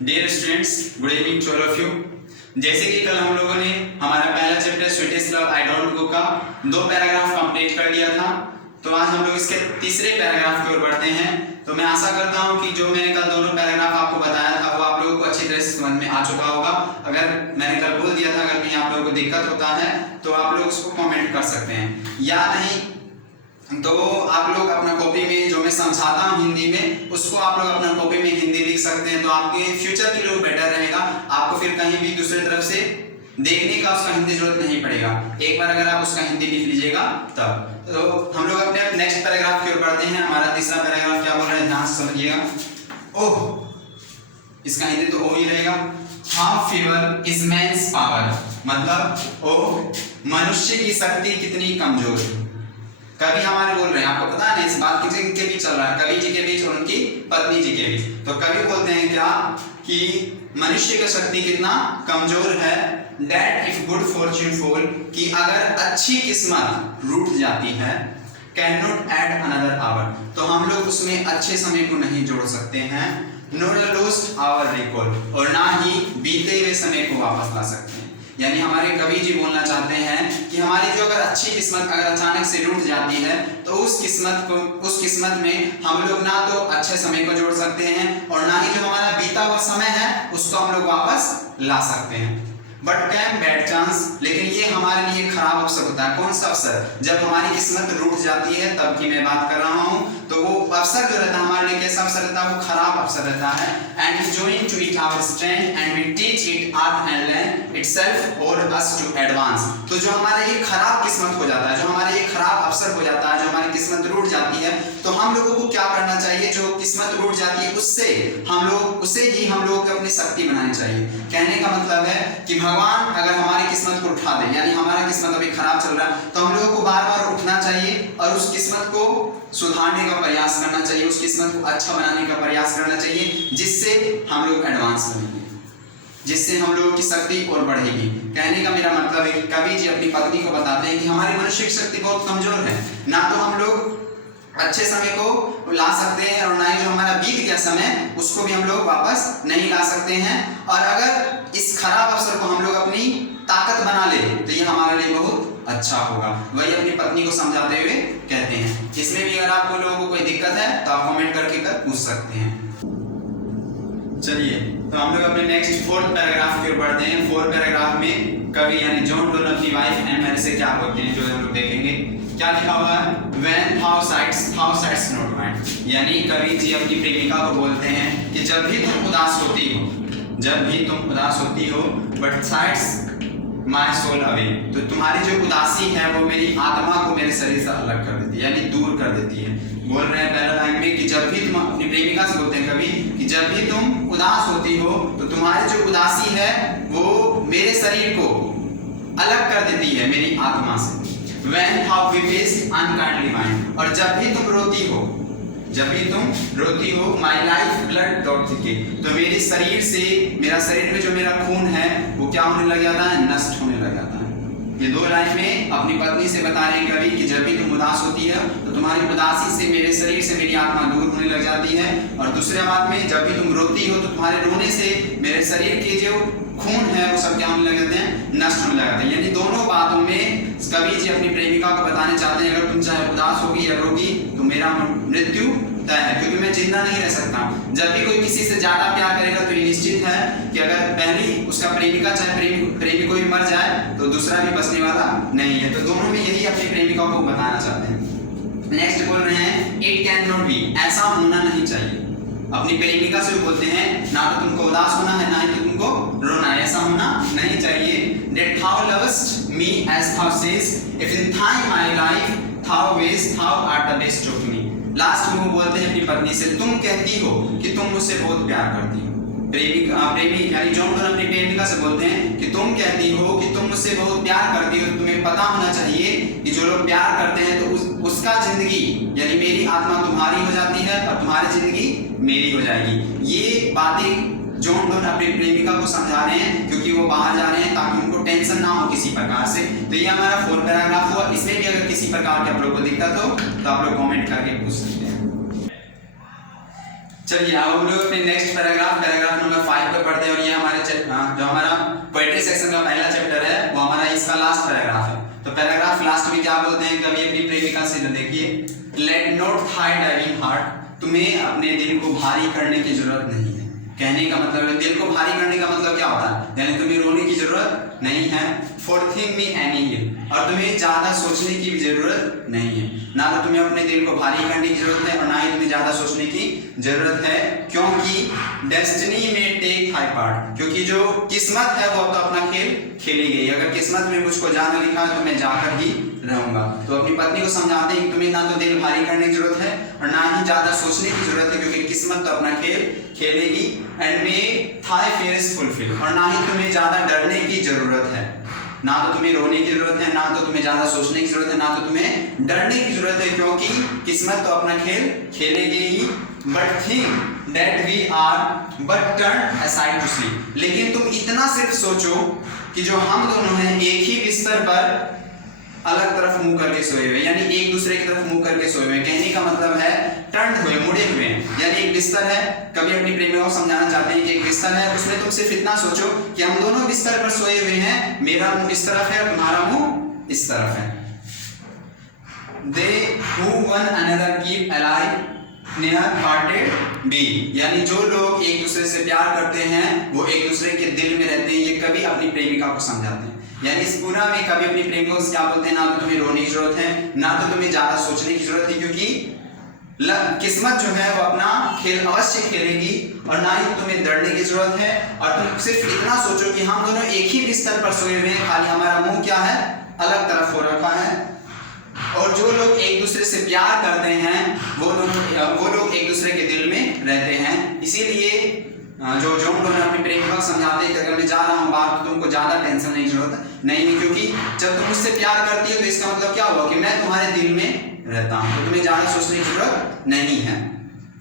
Dear students, good evening to all of you. जैसे कि कल हम लोगों ने हमारा पहला chapter sweetest love I don't go का 2 पैराग्राफ कंप्लीट कर लिया था, तो आज हम लोग इसके तीसरे पैराग्राफ की ओर बढ़ते हैं। तो मैं आशा करता हूं कि जो मैंने कल दोनों पैराग्राफ आपको बताया था वो आप लोगों को अच्छी तरह से समझ में आ चुका होगा। अगर मैंने कल बोल दिया था, अगर कहीं आप लोगों को दिक्कत होता है तो आप लोग उसको कमेंट कर सकते हैं, या नहीं तो आप लोग अपना कॉपी में जो मैं समझाता हूँ हिंदी में उसको आप लोग अपना कॉपी में हिंदी लिख सकते हैं, तो आपके फ्यूचर के लिए बेटर रहेगा। आपको फिर कहीं भी दूसरी तरफ से देखने का उसका हिंदी जरूरत नहीं पड़ेगा। एक बार अगर आप उसका हिंदी लिख लीजिएगा तब। तो हम लोग अपने नेक्स्ट पैराग्राफ की ओर बढ़ते हैं। हमारा तीसरा पैराग्राफ क्या बोल रहा है, ध्यान से समझिएगा। ओह, इसका हिंदी तो ओ ही रहेगा। How feeble is man's power, मतलब ओह मनुष्य की शक्ति कितनी कमजोर है। कवि हमारे बोल रहे हैं, आपको पता है इस बात के बीच चल रहा है, कवि जी के बीच और उनकी पत्नी जी के बीच। तो कवि बोलते हैं क्या कि मनुष्य की शक्ति कितना कमजोर है। That if good Fortune fall, कि अगर अच्छी किस्मत रूठ जाती है, can not add another our, तो हम लोग उसमें अच्छे समय को नहीं जोड़ सकते हैं। नॉट लॉस्ट आवर रिकॉल, और ना ही बीते हुए समय को वापस ला सकते हैं। यानी हमारे कवि जी बोलना चाहते हैं कि हमारी जो अगर अच्छी किस्मत अगर अचानक से रूठ जाती है तो उस किस्मत में हम लोग ना तो अच्छे समय को जोड़ सकते हैं और ना ही जो हमारा बीता हुआ समय है उसको हम लोग वापस ला सकते हैं। बट कैम बैड चांस, लेकिन ये हमारे लिए खराब अवसर होता है। कौन सा अवसर? जब हमारी किस्मत रूठ जाती है तब की मैं बात कर रहा हूँ। तो वो अवसर जो रहता है हमारे लिए कैसा अवसर रहता है, वो खराब अवसर रहता है। And we join to it our strength and we teach it art and learn itself o'er us to advance. तो जो हमारा ये खराब किस्मत हो जाता है, जो हमारा ये खराब अवसर हो जाता है, जो हमारी किस्मत रूठ जाती है, तो हम लोगों को क्या करना चाहिए? जो किस्मत रूठ जाती है उसे हम लोगों को अपनी शक्ति बनानी चाहिए। कहने का मतलब है कि भगवान अगर हमारी किस्मत को उठा दे, यानी हमारा किस्मत अभी खराब चल रहा है, तो हम लोगों को बार बार उठना चाहिए और उस किस्मत को सुधारने का प्रयास करना चाहिए, उस किस्मत को अच्छा बनाने का प्रयास करना चाहिए, जिससे हम लोग एडवांस बनेंगे, जिससे हम लोगों की शक्ति और बढ़ेगी। कहने का मेरा मतलब है कि कवि जी अपनी पत्नी को बताते हैं कि हमारी मनुष्य की शक्ति बहुत कमजोर है, ना तो हम लोग अच्छे समय को ला सकते हैं और ना ही जो हमारा बीत गया समय उसको भी हम लोग वापस नहीं ला सकते हैं। और अगर इस खराब अवसर को हम लोग अपनी ताकत बना ले तो ये हमारे लिए बहुत अच्छा होगा। वही अपनी पत्नी को समझाते हुए कहते हैं। इसमें भी अगर आपको लोगों को कोई दिक्कत है तो आप कमेंट करके पूछ सकते हैं। चलिए, तो हम लोग अपने नेक्स्ट 4th पैराग्राफ की ओर बढ़ते हैं। 4th पैराग्राफ में कवि यानी जॉन डोन अपनी वाइफ एंड मैरी से क्या बोलते हैं, जो हम लोग देखेंगे। क्या लिखा हुआ है? When thou sights not mine, यानी कवि जी अपनी प्रेमिका को बोलते हैं कि जब भी तुम उदास होती हो, but sights my soul away, तो तुम्हारी जो उदासी है वो मेरी आत्मा को मेरे शरीर से अलग कर देती है, यानी दूर कर देती है। बोल रहे हैं पहला लाइन में कि जब भी तुम अपनी प्रेमिका से बोलते हैं कवि कि जब भी तुम उदास होती हो तो तुम्हारी जो उदासी है वो मेरे शरीर को अलग कर देती है मेरी आत्मा से। When thou weepest unkindly mine, और जब भी तुम रोती हो my life blood doth decay, तो मेरे शरीर से मेरा शरीर में जो मेरा खून है वो क्या होने लग जाता है? नष्ट होने लग जाता है। ये 2 लाइन में अपनी पत्नी से बता रहे हैं कवि कि जब भी तुम उदास होती है तो तुम्हारी उदासी से मेरे शरीर से मेरी आत्मा दूर होने लग जाती है। और दूसरे बात में जब भी तुम रोती हो तो तुम्हारे रोने से मेरे शरीर के जो खून है वो सब क्या होने लग जाते हैं? नष्ट होने लग जाते हैं। यानी दोनों बातों में कवि जी अपनी प्रेमिका को बताने चाहते हैं अगर तुम चाहे उदास होगी या रोगी तो मेरा मृत्यु तय है, क्योंकि मैं जिंदा नहीं रह सकता। जब भी कोई किसी से ज्यादा प्यार करेगा तो ये निश्चित है कि अगर पहली उसका प्रेमिका चाहे प्रेमी कोई मर जाए तो दूसरा भी बचने वाला नहीं है। तो दोनों में यही अपनी प्रेमिका को बताना चाहते हैं। नेक्स्ट बोल रहे हैं इट कैन नॉट बी, ऐसा होना नहीं चाहिए। अपनी प्रेमिका से बोलते हैं ना तो तुमको उदास होना है ना ही तो तुमको रोना है, ऐसा होना नहीं चाहिए। That thou lovest me as thou says, if in time my life thou ways thou art the best of me। Last में वो बोलते हैं अपनी पत्नी से तुम कहती हो कि तुम मुझसे बहुत प्यार करती हो। प्रेमी यानी जॉन डोन अपनी प्रेमिका से बोलते हैं कि तुम कहती हो कि तुम मुझसे बहुत प्यार करती हो, तुम्हें पता होना चाहिए कि जो लोग प्यार करते हैं तो उसका जिंदगी यानी मेरी आत्मा तुम्हारी हो जाती है और तुम्हारी जिंदगी मेरी हो जाएगी। ये बातें जॉन डोन अपनी प्रेमिका को समझा रहे हैं क्योंकि वो बाहर जा रहे हैं ताकि उनको टेंशन ना हो किसी प्रकार से। तो ये हमारा 4th पैराग्राफ हुआ। इसमें भी अगर किसी प्रकार के आप लोग को दिक्कत हो तो आप लोग कमेंट करके पूछ सकते हैं। चलिए अब हम लोग अपने next paragraph number 5 introductory section का पहला चैप्टर है वो हमारा इसका लास्ट पैराग्राफ है। तो पैराग्राफ लास्ट में क्या बोलते हैं, कभी अपनी प्रेमिका से देखिए, let not thy diving heart, तुम्हें अपने दिल को भारी करने की जरूरत नहीं है। कहने का मतलब, दिल को भारी करने का मतलब क्या होता है, यानी तुम्हें रोने की जरूरत नहीं है। फॉर थिंक मी एनी हिल, और तुम्हें ज्यादा सोचने की भी जरूरत नहीं है। ना तो तुम्हें अपने दिल को भारी करने की जरूरत है और ना ही तुम्हें ज्यादा सोचने की जरूरत है, क्योंकि डेस्टिनी में टेक थाई पार्ट, क्योंकि जो किस्मत है वो तो अपना खेल खेलेगी। अगर किस्मत में मुझको जाना लिखा है तो मैं जाकर ही रहूंगा। तो अपनी पत्नी को समझाते हैं कि तुम्हें ना तो दिल भारी करने की जरूरत है और ना ही ज्यादा सोचने की जरूरत है, क्योंकि किस्मत तो अपना खेल खेलेगी। And may thy fears fulfil, और ना ही तुम्हें ज्यादा डरने की जरूरत है। ना तो तुम्हें रोने की जरूरत है, ना तो तुम्हें ज्यादा सोचने की जरूरत है, ना तो तुम्हें डरने की जरूरत है, क्योंकि किस्मत तो अपना खेल खेलेगी ही। But think that we are but turn aside to sleep, लेकिन तुम इतना सिर्फ सोचो कि जो हम दोनों हैं एक ही बिस्तर पर अलग तरफ मुंह करके सोए हुए, यानी एक दूसरे की तरफ मुंह करके सोए हुए। कहने का मतलब है टर्न हुए, मुड़े हुए हैं, यानी एक बिस्तर है। कभी अपनी प्रेमिका को समझाना चाहते हैं कि एक बिस्तर है, उसमें तुम सिर्फ इतना सोचो कि हम दोनों बिस्तर पर सोए हुए हैं, मेरा मुंह इस तरफ है और तुम्हारा मुंह इस तरफ है। They who one another keep alive near hearted be, यानी जो लोग एक दूसरे से प्यार करते हैं वो एक दूसरे के दिल में रहते हैं। ये कभी अपनी प्रेमिका को समझाते हैं, यानी इस पूरा में कभी अपनी प्रेमिका को क्या बोलते हैं, ना तो तुम्हें रोने की जरूरत है, ना तो तुम्हें ज्यादा सोचने की जरूरत है, क्योंकि किस्मत जो है वो अपना खेल अवश्य खेलेगी, और ना ही तुम्हें डरने की जरूरत है। और तुम सिर्फ इतना सोचो कि हम दोनों एक ही बिस्तर पर सोए हुए हैं, खाली हमारा मुंह क्या है, अलग तरफ हो रखा है। और जो लोग एक दूसरे से प्यार करते हैं वो लोग एक दूसरे के दिल में रहते हैं। इसीलिए जो उन्होंने अपनी प्रेमिका को समझाते हैं कि अगर मैं जा रहा हूँ बाहर तो तुमको ज्यादा टेंशन नहीं जरूरत नहीं है, क्योंकि जब तुम मुझसे प्यार करती हो तो इसका मतलब क्या हुआ कि मैं तुम्हारे दिल में रहता हूँ, तो तुम्हें ज्यादा सोचने की जरूरत नहीं है।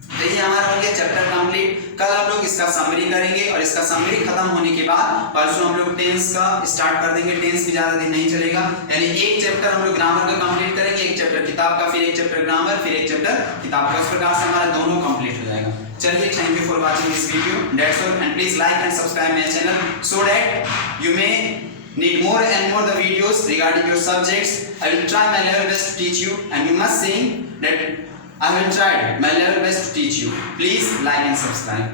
तो ये हमारा हो गया चैप्टर कंप्लीट। कल हम लोग इसका समरी करेंगे और इसका समरी खत्म होने के बाद परसों हम लोग टेंस का स्टार्ट कर देंगे। टेंस भी ज्यादा दिन नहीं चलेगा, यानी एक चैप्टर हम लोग ग्रामर का कंप्लीट करेंगे, एक चैप्टर किताब का, फिर एक चैप्टर ग्रामर, फिर एक चैप्टर किताब का। इस प्रकार से हमारा दोनों कंप्लीट हो जाएगा। चलिए, thank you for watching this video, that's all, and please like and subscribe my channel so that you may need more and more the videos regarding your subjects. I will try my level best to teach you, and you must think that I will try my level best to teach you. Please like and subscribe.